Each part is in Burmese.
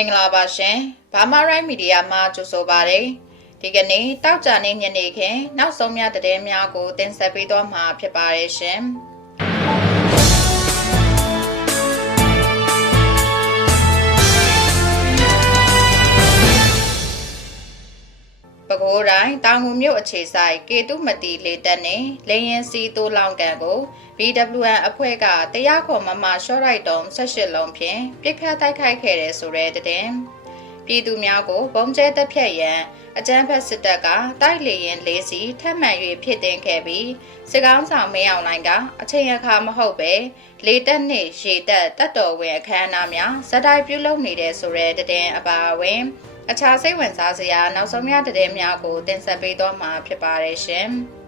မင်္ဂလာပါရှင်။ဘာမာရိုင်းမီဒီယာမှကြိုဆိုပါရစေ။ဒီကနေ့တောက်ကြနေညနေခင်းနောက်ဆုံးများသတင်းများကိုတင်ဆက်ပေးသွားမှာဖြစ်ပါတယ်ရှင်။ပဲခူးတိုင်းတောင်ငူမြို့အခြေဆိုင်ကေတုမတီလေတပ်နဲ့လေရင်စီတိုးလောင်ကန်ကို BWN အဖွဲ့ကတရားခေါ်မရှော့ရိုက်တုံး18လုံးဖြင့်ပြစ်ခတ်တိုက်ခိုက်ခဲ့တဲ့ဆိုတဲ့သတင်းပြည်သူများကိုပုံကျဲတက်ဖြတ်ရန်အကြမ်းဖက်စစ်တပ်ကတိုက်လေရင်၄စီထပ်မံ၍ဖြစ်တင်ခဲ့ပြီးစစ်ကောင်းဆောင်မင်းအောင်လှိုင်ကအချိန်အခါမဟုတ်ပဲလေတပ်နှင့်ရေတပ်တပ်တော်ဝင်အခမ်းအနားများဇက်တိုက်ပြုလုပ်နေတဲ့ဆိုတဲ့သတင်းအပါအဝင်အခြားစိတ်ဝင်စားစရာနောက်ဆုံးများသတင်းများကိုတင်ဆက်ပေးသွားမှာဖြစ်ပါတယ်ရှင်။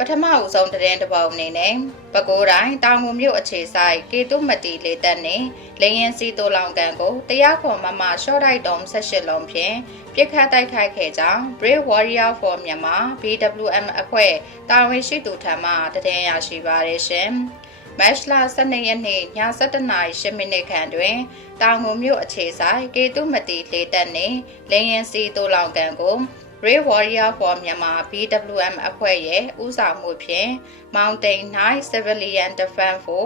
ပထမဦးဆုံးသတင်းတစ်ပုဒ်အနေနဲ့ပဲခူးတိုင်းတောင်ငူမြို့အခြေဆိုင်ကေတုမတီလေတပ်နဲ့လေရင်စီတိုလောင်ကန်ကိုတရားခေါ်မရှော့တိုက်တုံး18လုံးဖြင့်ပြစ်ခတ်တိုက်ခိုက်ခဲ့ကြောင်း Brave Warrior for Myanmar BWM အဖွဲ့တာဝန်ရှိသူထံမှသတင်းရရှိပါရရှင်။မတ်လ12ရက်နေ့ည7:08မိနစ်ခန့်တွင်တောင်ငူမြို့အခြေဆိုင်ကေတုမတီလေတပ်နဲ့လေရင်စီတိုလောင်ကန်ကိုBrave Warrior for Myanmar BWM အဖွဲ့ရဲ့ဦးဆောင်မှုဖြင့် Mountain Night Civilian Defense for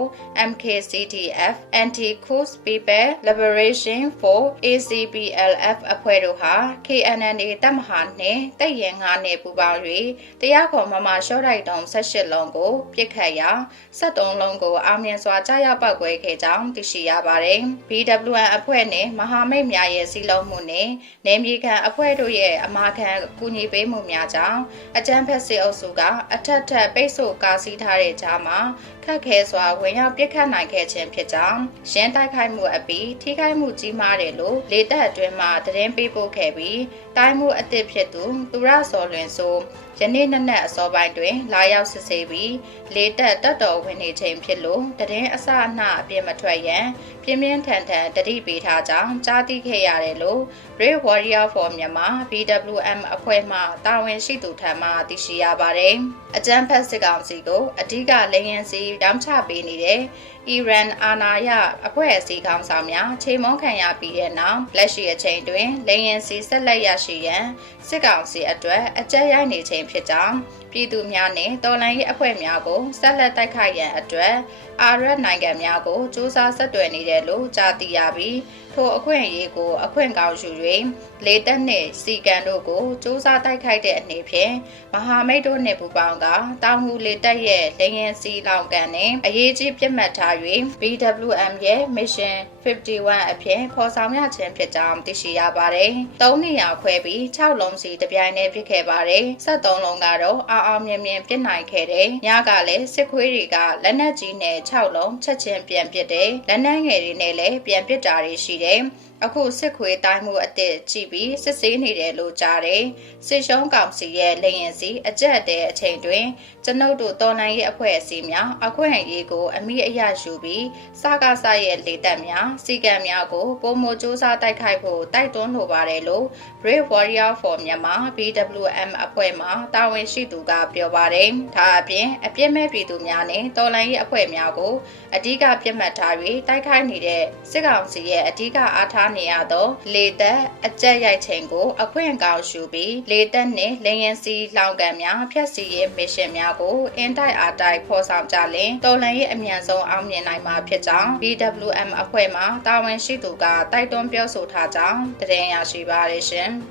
MKCDF Anti-Coup People Liberation for ACPLF အဖွဲ့တို့ဟာ KNNA တပ်မဟာနှင့်တပ်ရင်း9နဲ့ပူးပေါင်း၍တရားခေါ်မရှော့တိုက်တုံး18လုံးကိုပစ်ခတ်ရာ73လုံးကိုအောင်မြင်စွာကြားရောက်ပောက်ကွဲခဲ့ကြောင်းသိရှိရပါတယ်။ BWM အဖွဲ့နဲ့မဟာမိတ်များရဲ့စည်းလုံးမှုနဲ့နယ်မြေခံအဖွဲ့တို့ရဲ့အမာခံကူညီပေးမှုများကြောင့်အကြမ်းဖက်စစ်အုပ်စုကအထက်ထပ်ပိတ်ဆို့ကာစီးထားတဲ့ကြားမှာခက်ခဲစွာဝင်ရောက်ပစ်ခတ်နိုင်ခဲ့ခြင်းဖြစ်ကြောင်းရင်းတိုက်ခိုက်မှုအပြီးထိခိုက်မှုကြီးမားတယ်လို့လေတပ်အတွင်းမှသတင်းပေးပို့ခဲ့ပြီးတိုင်းမှုအသစ်ဖြစ်သူရစော်လွင်ဆိုယနေ့နက်နက်အစောပိုင်းတွင်လာရောက်စစ်ဆေးပြီးလေတပ်တပ်တော်ဝင်နေခြင်းဖြစ်လို့သတင်းအစအနှအပြည့်မထွက်ရန်ပြင်းပြင်းထန်ထန်တတိပေးထားကြောင်းကြားသိခဲ့ရတယ်လို့ Brave Warrior for Myanmar BWM အဖွဲ့မှတာဝန်ရှိသူထံမှသိရှိရပါတယ်။အကြမ်းဖက်စစ်ကောင်စီကိုအဓိကလေရင်စီတောင်းချပေးနေတဲ့အီရန်အာဏာရအဖွဲ့အစည်းခေါင်းဆောင်များချိန်မုံခံရပြီးတဲ့နောက်လက်ရှိအချိန်တွင်လေရင်စီဆက်လက်ရရှိရန်စစ်ကောင်စီအတွက်အကြက်ရိုက်နေခြင်းဖြစ်ကြောင်းပြည်သူများနှင့်တော်လှန်ရေးအဖွဲ့များကိုဆက်လက်တိုက်ခိုက်ရန်အတွက်အာရပ်နိုင်ငံများကိုစူးစမ်းဆက်သွယ်နေတယ်လို့ကြားသိရပြီးထိုအခွင့်အရေးကိုအခွင့်ကောင်းယူ၍လေတပ်နှင့်စီကံတို့ကိုစူးစမ်းတိုက်ခိုက်တဲ့အနေဖြင့်မဟာမိတ်တို့နှင့်ပူးပေါင်းကတောင်ငူလေတပ်ရဲ့လေရင်စီလောင်ကန်နှင့်အရေးကြီးပြတ်မှတ်ထား၍BWM ရဲ့ Mission 51အဖြစ်ဖော်ဆောင်ရခြင်းဖြစ်ကြောင်းသိရှိရပါတယ်။3နေရာခွဲပြီး6လုံးစီတပြိုင်တည်းပစ်ခဲ့ပါတယ်။73လုံးကတော့အောင်မြင်ပစ်နိုင်ခဲ့တယ်။ညကလည်းစစ်ခွေးတွေကလက်နက်ကြီးနဲ့6လုံးချက်ချင်းပြန်ပစ်တယ်။လက်နက်ငယ်တွေနဲ့လည်းပြန်ပစ်တာတွေရှိတယ်။အခုစစ်ခွေးတိုင်းမှုအသစ်ကြည့်ပြီးစစ်ဆေးနေတယ်လို့ကြားတယ်။စစ်ရှုံးကောင်စီရဲ့လေရင်စီအကြက်တဲ့အချိန်တွင်ကျွန်ုပ်တို့တော်လှန်ရေးအဖွဲ့အစည်းများအခွင့်အရေးကိုအမိအယယူပြီးစကားဆရဲ့လေတပ်များစီကံများကိုပုံမစူးစမ်းတိုက်ခိုက်ဖို့တိုက်တွန်းလိုပါတယ်လို့ Brave Warrior for Myanmar BWM အဖွဲ့မှတာဝန်ရှိသူကပြောပါတယ်။ဒါအပြင်အပြစ်မဲ့ပြည်သူများနဲ့တော်လှန်ရေးအဖွဲ့များကိုအဓိကပြတ်မှတ်ထား၍တိုက်ခိုက်နေတဲ့စစ်ကောင်စီရဲ့အဓိကအားထားနေရသောလေတပ်အကြက်ရိုက်ခြင်းကိုအခွင့်ကောင်းယူပြီးလေတပ်နှင့်လေရင်စီလောင်ကန်များဖျက်ဆီးရေးမစ်ရှင်များကိုအင်တိုက်အားတိုက်ဖော်ဆောင်ကြလင်တော်လှန်ရေးအမြန်ဆုံးအောင်မြင်နိုင်မှာဖြစ်ကြောင်း BWM အဖွဲ့မှတာဝန်ရှိသူကတိုက်တွန်းပြောဆိုထားကြောင်းသတင်းရရှိပါရရှင်။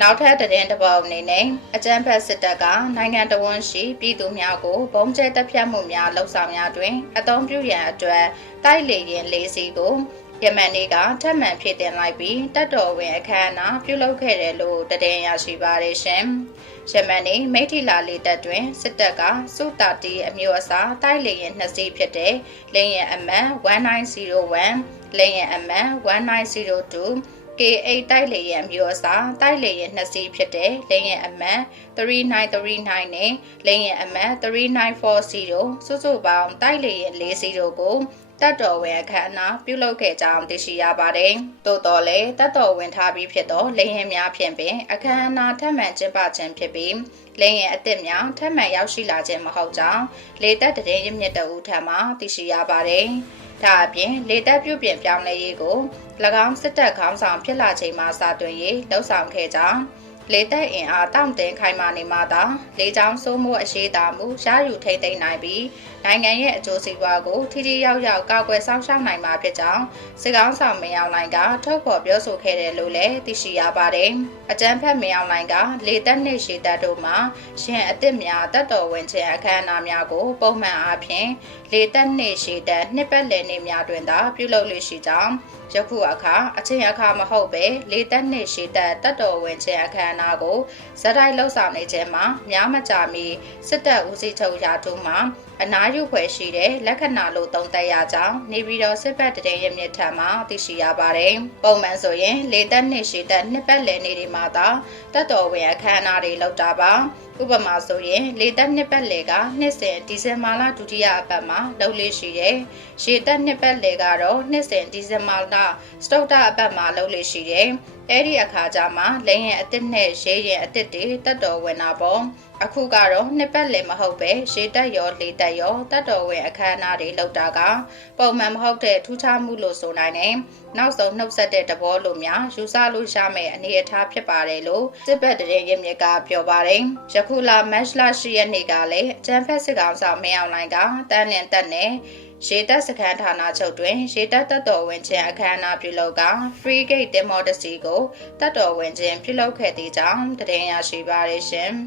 နောက်ထပ်သတင်းတစ်ပုဒ်အနေနဲ့အကြမ်းဖက်စစ်တပ်ကနိုင်ငံတော်ဝန်ရှိပြည်သူများကိုဘုံကျဲတပ်ဖြတ်မှုများလှုပ်ဆောင်ရာတွင်အသုံးပြုရန်အတွက်တိုက်လေရင်၄စီးကိုယမန်နေ့ကထပ်မံဖြည့်တင်လိုက်ပြီးတပ်တော်ဝင်အခမ်းအနားပြုလုပ်ခဲ့တယ်လို့သတင်းရရှိပါရရှင်။ယမန်နေ့မိထီလာလေတပ်တွင်စစ်တပ်ကစုတာတီအမျိုးအစားတိုက်လေရင်2စီးဖြစ်တဲ့လေရင်အမှန်1901လေရင်အမှန်1902K8 တိုက်လေယာဉ်မျိုးအစားတိုက်လေယာဉ်2စီးဖြစ်တဲ့လေယာဉ်အမှတ်3939နဲ့လေယာဉ်အမှတ်3940စုစုပေါင်းတိုက်လေယာဉ်4စီးတို့ကို တပ်တော်ဝင်အခမ်းအနားပြုလုပ်ခဲ့ကြောင်းသိရှိရပါတယ်။သို့တော်လည်းတပ်တော်ဝင်ထားပြီးဖြစ်သောလေရင်များဖြင့်ပင်အခမ်းအနားထပ်မံကျင်းပခြင်းဖြစ်ပြီးလေရင်အသစ်များထပ်မံရောက်ရှိလာခြင်းမဟုတ်ကြောင်းလေတပ်တရင်ရမြစ်တဦးထံမှသိရှိရပါတယ်။ဒါအပြင်လေတပ်ပြုပြင်ပြောင်းလဲရေးကို၎င်းစစ်တပ်ခေါင်းဆောင်ဖြစ်လာချိန်မှစတွင်ရေးလှုံ့ဆော်ခဲ့ကြောင်းလေတပ်အင်အားတောင့်တင်းခိုင်မာနေမှသာလေကြောင်းစိုးမိုးအရှိတာမှုရယူထိန်းသိမ်းနိုင်ပြီးနိုင်ငံရဲ့အကျိုးစီးပွားကိုထိထိရောက်ရောက်ကာကွယ်ဆောင်ရှောက်နိုင်မှာဖြစ်ကြောင်းစစ်ကောင်ဆောင်မင်းအောင်လှိုင်ကထုတ်ဖော်ပြောဆိုခဲ့တယ်လို့လည်းသိရှိရပါတယ်။အကြမ်းဖက်မင်းအောင်လှိုင်ကလေတပ်နှင့်ရှေတပ်တို့မှာရှင်အစ်စ်များတပ်တော်ဝင်ခြင်းအခမ်းအနားများကိုပုံမှန်အားဖြင့်လေတပ်နှင့်ရှေတပ်နှစ်ပတ်လည်နေ့များတွင်သာပြုလုပ်လို့ရှိကြောင်းယခုအခါအချိန်အခါမဟုတ်ပဲလေတပ်နှင့်ရှေတပ်တပ်တော်ဝင်ခြင်းအခမ်းအနားကိုဇက်တိုက်လှုပ်ဆောင်နေခြင်းမှာများမကြာမီစစ်တပ်ဦးစီးချုပ်ရာထူးမှာအနားယူဖွယ်ရှိတဲ့လက္ခဏာလို့သုံးသပ်ရကြောင်းနေပြည်တော်စစ်ဘက်တရင်ရမြစ်ထံမှသိရှိရပါတယ်။ပုံမှန်ဆိုရင်လေတပ်နှင့်ရှေတပ်နှစ်ပတ်လည်နေ့တွေမှာသာတပ်တော်ဝင်အခမ်းအနားတွေလုပ်တာပါ။ဥပမာဆိုရင်လေတပ်နှစ်ပတ်လည်ကနှစ်စဉ်ဒီဇင်ဘာလဒုတိယအပတ်မှာလုပ်လေးရှိတယ်။ရှေတပ်နှစ်ပတ်လည်ကတော့နှစ်စဉ်ဒီဇင်ဘာလစတုတ္တအပတ်မှာလုပ်လေးရှိတယ်။အဲ့ဒီအခါကျမှလေရင်အစ်စ်နဲ့ရေရင်အစ်စ်တွေတပ်တော်ဝင်တာပေါ့။အခုကတော့နှစ်ပတ်လည်မဟုတ်ပဲရှေတပ်ရောလေတပ်ရောတပ်တော်ဝင်အခမ်းအနားတွေလုပ်တာကပုံမှန်မဟုတ်တဲ့ထူးခြားမှုလို့ဆိုနိုင်တယ်။နောက်ဆုံးနှုတ်ဆက်တဲ့တဘောလိုများယူဆလို့ရမယ့်အနေအထားဖြစ်ပါတယ်လို့စစ်ဘက်တရင်ရမြစ်ကပြောပါတယ်။ယခုလမတ်လ10ရက်နေ့ကလည်းအကြမ်းဖက်စစ်ကောင်ဆောင်မင်းအောင်လှိုင်ကတန်းလင်တပ်နဲ့ရေတပ်စခန်းဌာနချုပ်တွင်ရေတပ်တပ်တော်ဝင်ခြင်းအခမ်းအနားပြုလုပ်က Free Gate တင်မော်တစီကိုတပ်တော်ဝင်ခြင်းပြုလုပ်ခဲ့သည့်ကြောင်းသတင်းရရှိပါရရှင်။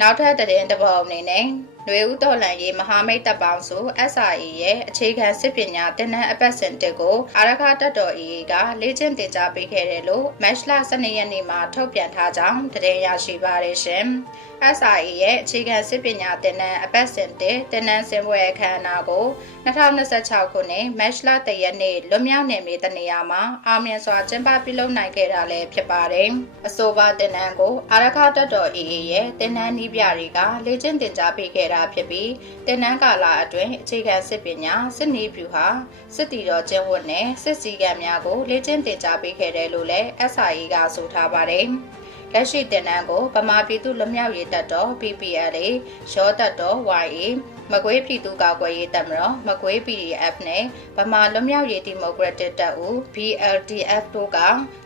နောက်ထပ်သတင်းတစ်ပုဒ်အနေနဲ့နွေဦးတော်လှန်ရေးမဟာမိတ်တပ်ပေါင်းစု SRE ရဲ့အခြေခံစစ်ပညာသင်တန်းအပတ်စဉ်တစ်ကိုအာရခတပ်တော် AA ကလေ့ကျင့်သင်ကြားပေးခဲ့တယ်လို့မတ်လ12ရက်နေ့မှာထုတ်ပြန်ထားကြောင်းသတင်းရရှိပါရရှင်။ SRE ရဲ့အခြေခံစစ်ပညာသင်တန်းအပတ်စဉ်တစ်သင်တန်းဆင်ပွဲအခမ်းအနားကို2026ခုနှစ်မတ်လ3ရက်နေ့လွတ်မြောက်နယ်မြေတနေရာမှာအောင်မြင်စွာကျင်းပပြုလုပ်နိုင်ခဲ့တာလည်းဖြစ်ပါတယ်။အဆိုပါသင်တန်းကိုအာရခတပ်တော် AA ရဲ့သင်တန်းနည်းပြတွေကလေ့ကျင့်သင်ကြားပေးခဲ့တာဖြစ်ပြီးတင်နန်းကာလအတွင်းအခြေခံစစ်ပညာစစ်နည်းဗျူဟာစစ်တီတော်ကျင်းဝတ်နဲ့စစ်စည်းကမ်းများကိုလေ့ကျင့်သင်ကြားပေးခဲ့တယ်လို့လည်း SRE ကဆိုထားပါတယ်။လက်ရှိတင်နန်းကိုဗမာပြည်သူ့လွတ်မြောက်ရေးတပ်တော် PPLA ရောတပ်တော် YA မကွေးပြည်သူ့ကာကွယ်ရေးတပ်မတော်မကွေး PDF နဲ့ဗမာလွတ်မြောက်ရေးဒီမိုကရက်တစ်တပ်ဦး BLDF တို့က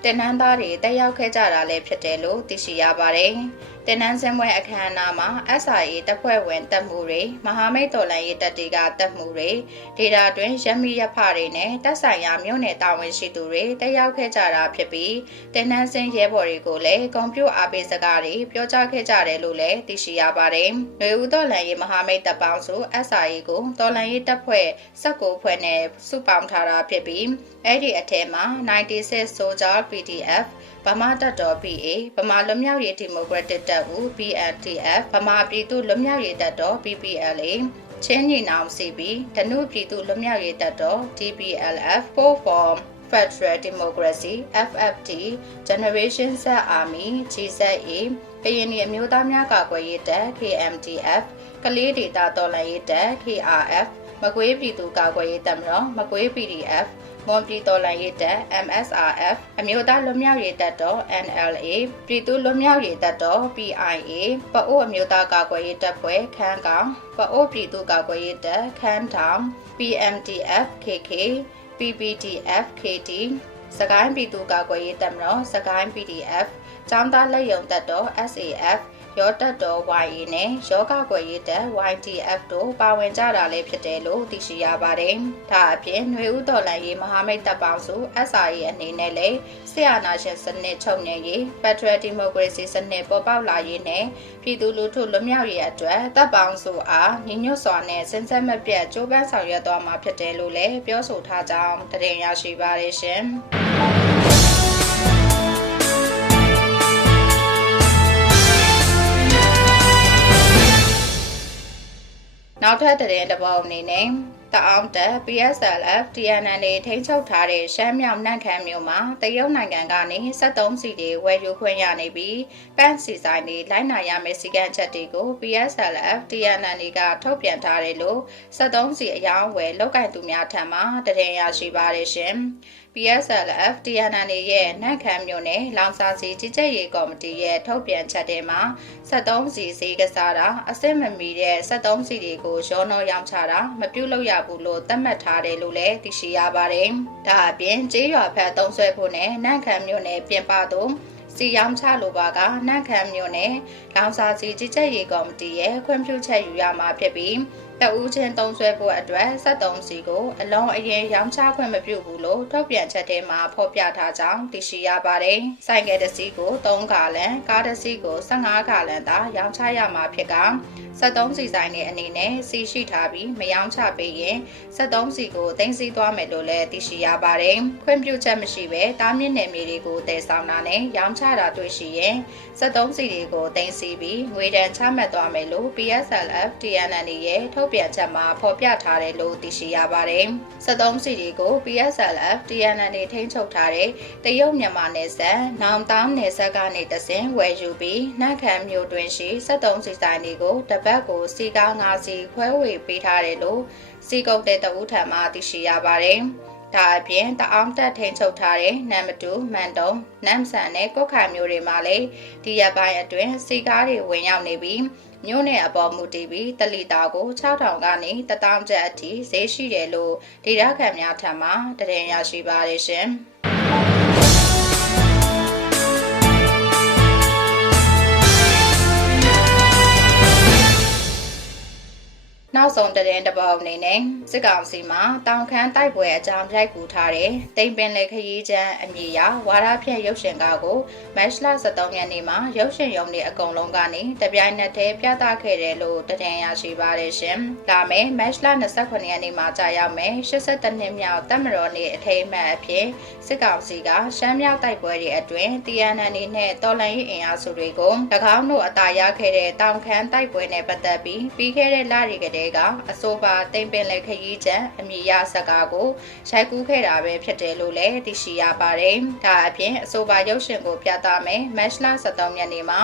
တင်နန်းသားတွေတက်ရောက်ခဲ့ကြတာလည်းဖြစ်တယ်လို့သိရှိရပါတယ်။တင်နန်းစင်ပွဲအခမ်းအနားမှာ SRE တပ်ဖွဲ့ဝင်တပ်မှုတွေမဟာမိတ်တော်လှန်ရေးတပ်တွေကတပ်မှုတွေဒေတာတွင်ရမီရဖတွေနဲ့တပ်ဆိုင်ရာမြို့နယ်တာဝန်ရှိသူတွေတက်ရောက်ခဲ့ကြတာဖြစ်ပြီးတင်နန်းစင်ရဲဘော်တွေကိုလည်းကွန်ပျူတာအားပေးစကားတွေပြောကြားခဲ့ကြတယ်လို့လည်းသိရှိရပါတယ်။နွေဦးတော်လှန်ရေးမဟာမိတ်တပ်ပေါင်းစု SRE ကိုတော်လှန်ရေးတပ်ဖွဲ့19ဖွဲ့နဲ့စုပေါင်းထားတာဖြစ်ပြီးအဲ့ဒီအထက်မှာ96 Soldier PDFဗမာတပ်တော် PA ဗမာလွတ်မြောက်ရေးဒီမိုကရက်တစ်တပ်ဦး BNTF ဗမာပြည်သူ့လွတ်မြောက်ရေးတပ်တော် PPLA ချင်းညီနောင် CB ဓနုပြည်သူ့လွတ်မြောက်ရေးတပ်တော် DPLF for Federal Democracy FFD Generation Z Army GZA ကရင်ပြည်အမျိုးသားများကာကွယ်ရေးတပ် KMDF ကလေးဒေသတော်လှန်ရေးတပ် KRF မကွေးပြည်သူ့ကာကွယ်ရေးတပ်မတော်မကွေး PDFမွန်ပြည်တော်လှန်ရေးတပ် MSRF အမျိုးသားလွတ်မြောက်ရေးတပ်တော် NLA ပြည်သူ့လွတ်မြောက်ရေးတပ်တော် PIA ပအိုးအမျိုးသားကာကွယ်ရေးတပ်ဖွဲ့ခန်းကောင်ပအိုးပြည်သူ့ကာကွယ်ရေးတပ်ခန်းထောင် PMDF KK PPDF KT စကိုင်းပြည်သူ့ကာကွယ်ရေးတပ်မတော်စကိုင်း PDF ကျောင်းသားလက်ယုံတပ်တော် SAF ရောတပ်တော် YA နဲ့ရောကာကွယ်ရေးတပ် YTF တို့ပါဝင်ကြတာလည်းဖြစ်တယ်လို့သိရှိရပါတယ်။ဒါအပြင်နွေဦးတော်လှန်ရေးမဟာမိတ်တပ်ပေါင်းစု SRE အနေနဲ့လည်းဆရာနာရှင်စနစ်ချုပ်ငြိမ်းရေး Federal Democracy စနစ်ပေါ်ပေါက်လာရေးနဲ့ပြည်သူလူထုလွတ်မြောက်ရေးအတွက်တပ်ပေါင်းစုအားညီညွတ်စွာနဲ့စင်ဆက်မပြတ်ကြိုးပမ်းဆောင်ရွက်သွားမှာဖြစ်တယ်လို့လည်းပြောဆိုထားကြောင်းသတင်းရရှိပါရရှင်။နောက်ထပ်သတင်းတစ်ပုဒ်အနေနဲ့ တအောင်တက် PSLF TNL ထိန်းချုပ်ထားတဲ့ရှမ်းမြောက်နန့်ခမ်းမြို့မှာတရုတ်နိုင်ငံကနေ73စီတွေဝယ်ယူခွင့်ရနေပြီးပန့်စီဆိုင်တွေလိုက်နာရမယ့်စီကံချက်တွေကို PSLF TNL ကထုတ်ပြန်ထားတယ်လို့73စီအယောင်ဝယ်လောက်ကင်သူများထံမှတင်ရရှိပါတယ်ရှင် PSLF TNL ရဲ့နန့်ခမ်းမြို့နယ်လောင်စာစီကြီးကြပ်ရေးကော်မတီရဲ့ထုတ်ပြန်ချက်ထဲမှာ73စီဈေးကစားတာအစစ်မမီတဲ့73စီတွေကိုရောနှောရောင်းချတာမပြုလုပ်ရဘူးလို့သတ်မှတ်ထားတယ်လို့လည်းသိရှိရပါတယ်။ဒါအပြင်ကျေးရွာဖက်သုံးဆွဲဖို့နဲ့နန့်ခမ်းမြို့နယ်ပြင်ပသို့စီရောင်းချလိုပါကနန့်ခမ်းမြို့နယ်လောင်စာစီကြီးကြပ်ရေးကော်မတီရဲ့ခွင့်ပြုချက်ယူရမှာဖြစ်ပြီးတဦးချင်းသုံးဆွဲဖို့အတွက်73စီကိုအလုံးအရင်ရောင်းချခွင့်မပြုဘူးလို့ထုတ်ပြန်ချက်ထဲမှာဖော်ပြထားကြောင်းသိရှိရပါတယ်။ဆိုင်ကယ်တစ်စီးကို3ဂါလန်ကားတစ်စီးကို15ဂါလန်သာရောင်းချရမှာဖြစ်က73စီဆိုင်တဲ့အနေနဲ့စီရှိထားပြီးမရောင်းချပေးရင်73စီကိုတင်စီသွားမယ်လို့လည်းသိရှိရပါတယ်။ခွင့်ပြုချက်မရှိဘဲတားမြစ်နယ်မြေတွေကိုတည်ဆောင်တာနဲ့ရောင်းချတာတွေ့ရှိရင်73စီတွေကိုတင်စီပြီးငွေဒဏ်ချမှတ်သွားမယ်လို့ PSLF TNL ရဲ့ထုတ်ပြန်ချက်မှာဖော်ပြထားတယ်လို့သိရှိရပါတယ်။73စီတွေကို PSLF TNL ထိန်းချုပ်ထားတဲ့တရုတ်မြန်မာနယ်စပ်နောင်တောင်းနယ်စပ်ကနေတဆင့်ဝယ်ယူပြီးနန့်ခမ်းမြို့တွင်ရှိ73စီဆိုင်တွေကိုတပတ်ကိုစီကား5စီခွဲဝေပေးထားတယ်လို့စီကုတ်တဲ့တဦးထံမှသိရှိရပါတယ်။ဒါအပြင်တအောင်တက်ထိန်ချုပ်ထားတဲ့နမ်မတူမန်တုံနမ်ဆန်နဲ့ကုတ်ခိုင်မျိုးတွေမှာလည်းဒီရက်ပိုင်းအတွင်းစီကားတွေဝင်ရောက်နေပြီးမြို့နယ်အပေါ်မူတည်ပြီးတလီတာကို6000ကနေ1000ကျပ်အထိဈေးရှိတယ်လို့ဒေသခံများထံမှတင်ရရှိပါတယ်ရှင်။နောက်ဆုံးတဲ့တပေါအနေနဲ့စစ်ကောင်စီမှတောင်ခမ်းတိုက်ပွဲအကြောင်းရိုက်ကူထားတဲ့တိမ်ပင်လေခရီးချမ်းအမည်အရဝါဒဖြန့်ရုပ်ရှင်ကားကိုမတ်လ23ရက်နေ့မှာရုပ်ရှင်ရုံတွေအကုန်လုံးကနေတပြိုင်နက်တည်းပြသခဲ့တယ်လို့တင်ရရှိပါတယ်ရှင်။ဒါမဲ့မတ်လ29ရက်နေ့မှာကြာရောက်မယ်82နှစ်မြောက်တပ်မတော်နေ့အထိမ်းအမှတ်အဖြစ်စစ်ကောင်စီကရှမ်းမြောက်တိုက်ပွဲတွေအတွင်း TNL နဲ့တော်လှန်ရေးအင်အားစုတွေကို၎င်းတို့အသာရခဲ့တဲ့တောင်ခမ်းတိုက်ပွဲနဲ့ပတ်သက်ပြီးခဲ့တဲ့လတွေကတည်းကအဆိုပါတိမ်ပင်လေခရီးချမ်းအမည်ရဇာတ်ကားကိုရိုက်ကူးခဲ့တာပဲဖြစ်တယ်လို့လည်းသိရှိရပါတယ်။ဒါအပြင်အဆိုပါရုပ်ရှင်ကိုပြသမယ်မတ်လ23ရက်နေ့မှာ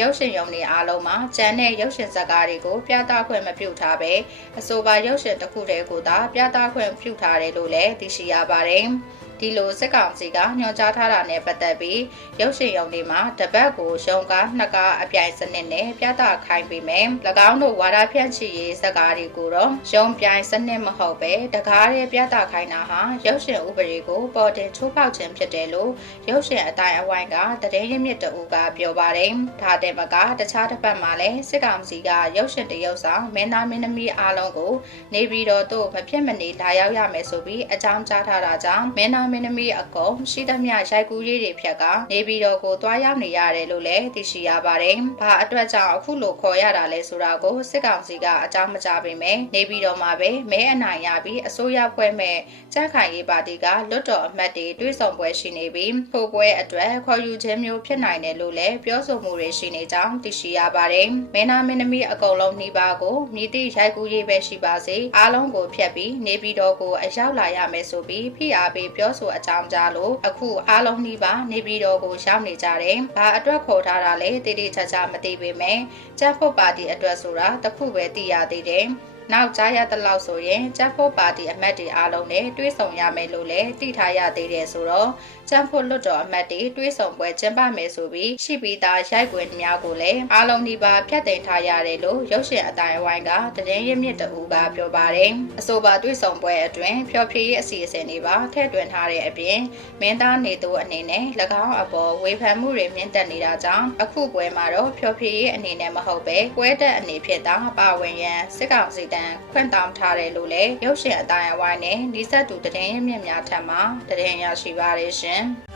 ရုပ်ရှင်ရုံတွေအားလုံးမှာကျန်တဲ့ရုပ်ရှင်ဇာတ်ကားတွေကိုပြသခွင့်မပြုထားပဲအဆိုပါရုပ်ရှင်တစ်ခုတည်းကိုသာပြသခွင့်ပြုထားတယ်လို့လည်းသိရှိရပါတယ်။ဒီလိုစစ်ကောင်စီကညွှန်ကြားထားတာနဲ့ပတ်သက်ပြီးရုပ်ရှင်ရုံတွေမှာတပတ်ကိုရုံကား2ကားအပြိုင်စနစ်နဲ့ပြသခိုင်းပေးမယ်။၎င်းတို့ဝါဒဖြန့်ချီရေးဇာတ်ကားတွေကိုတော့ရုံပြိုင်စနစ်မဟုတ်ပဲတကားရဲ့ပြသခိုင်းတာဟာရုပ်ရှင်ဥပဒေကိုပေါ်တင်ချိုးဖောက်ခြင်းဖြစ်တယ်လို့ရုပ်ရှင်အတိုင်းအဝိုင်းကတည်ရင်းမြစ်တအူကပြောပါတယ်။ဒါတည်းမကတခြားတစ်ပတ်မှာလည်းစစ်ကောင်စီကရုပ်ရှင်တရုပ်ဆောင်မင်းသားမင်းသမီးအားလုံးကိုနေပြည်တော်သို့မဖြစ်မနေလာရောက်ရမယ်ဆိုပြီးအကြောင်းကြားထားတာကြောင့်မင်းသားမင်းသမီးအကုန်ရှိသမျှရိုက်ကူးရေးတွေဖြတ်ကနေပြည်တော်ကိုတွားရောက်နေရတယ်လို့လည်းသိရှိရပါတယ်။ဘာအတွက်ကြောင့်အခုလိုခေါ်ရတာလဲဆိုတာကိုစစ်ကောင်စီကအကြောင်းမကြားပေမဲ့နေပြည်တော်မှာပဲမဲအနိုင်ရပြီးအစိုးရဖွဲ့မဲ့ကြန့်ခိုင်ရေးပါတီကလွတ်တော်အမတ်တွေတွဲဆောင်ပွဲရှိနေပြီးထိုပွဲအတွက်ခေါ်ယူခြင်းမျိုးဖြစ်နိုင်တယ်လို့လည်းပြောဆိုမှုတွေရှိနေကြောင်းသိရှိရပါတယ်။မင်းသားမင်းသမီးအကုန်လုံးနှီးပါကိုမြည်သည့်ရိုက်ကူးရေးပဲရှိပါစေအားလုံးကိုဖျက်ပြီးနေပြည်တော်ကိုအရောက်လာရမယ်ဆိုပြီးဖိအားပေးပြောဆိုအကြောင်းကြားလို့အခုအားလုံးနှီးပါနေပြည်တော်ကိုရောက်နေကြတယ်။ဘာအတွက်ခေါ်ထားတာလဲတိတိကျကျမသိပေမဲ့ကြက်ဖို့ပါတီအတွက်ဆိုတာတခုပဲသိရသေးတယ်။နောက်ကြားရတဲ့လောက်ဆိုရင်ကြက်ဖို့ပါတီအမတ်တွေအားလုံးနဲ့တွဲဆောင်ရမယ်လို့လည်းသိထားရသေးတယ်ဆိုတော့ကြက်ဖို့လွတ်တော်အမတ်တွေတွဲဆောင်ပွဲကျင်းပမယ်ဆိုပြီးရှိပြီးသားရိုက်ကွယ်များကိုလည်းအားလုံးဒီပါဖြတ်သိမ်းထားရတယ်လို့ရုပ်ရှင်အတိုင်းအဝိုင်းကသတင်းရင်းမြစ်တအူကပြောပါတယ်။အဆိုပါတွဲဆောင်ပွဲအတွင်းဖျော်ဖြေရေးအစီအစဉ်တွေပါထည့်သွင်းထားတဲ့အပြင်မင်းသားနေသူအနေနဲ့၎င်းအပေါ်ဝေဖန်မှုတွေမြင့်တက်နေတာကြောင့်အခုပွဲမှာတော့ဖျော်ဖြေရေးအနေနဲ့မဟုတ်ပဲပွဲတက်အနေဖြင့်သာပါဝင်ရန်စစ်ကောင်စီတန်းခွင့်တောင်းထားတယ်လို့လည်းရုပ်ရှင်အတိုင်းအဝိုင်းနဲ့နှိစက်တူသတင်းရင်းမြစ်များထံမှသတင်းရရှိပါရရှင်။